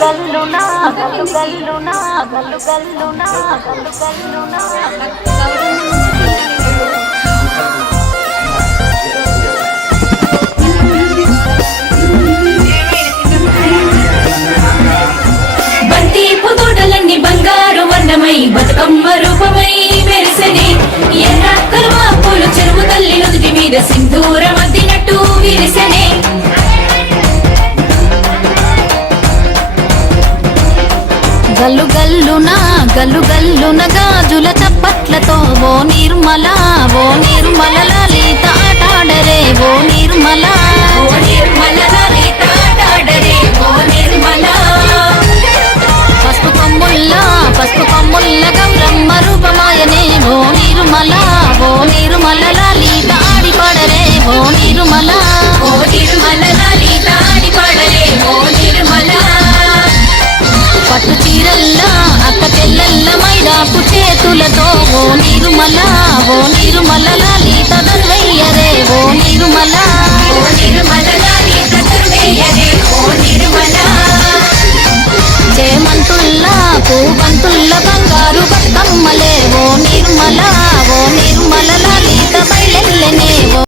గల్లునా గల్లునా గల్లునా గల్లునా బంతి పుతోటలన్నీ బంగారు వర్ణమై బతుకమ్మ రూపమై మెరిసెనే ఎర్ర కలువ పూలు చెరువు తల్లి నుదుటి మీద సింధూరం అద్దినట్టు విరిసెనే గల్లు గల్లున గాజుల చప్పట్లతో ఓ నిర్మల లలిత ఆటాడరే ఓ నిర్మల లలిత ఆటాడరే ఓ నిర్మల పసుపు కొమ్ముల్ల గౌరమ్మ రూపమాయనే ఓ నిర్మల లలిత ఆడిపాడరే ఓ నిర్మల లలిత ఆడిపాడరే ఓ నిర్మల పట్టు చీరల్లా అక్క చెల్లెల్ల మైదాపు చేతులతో ఓ నిర్మల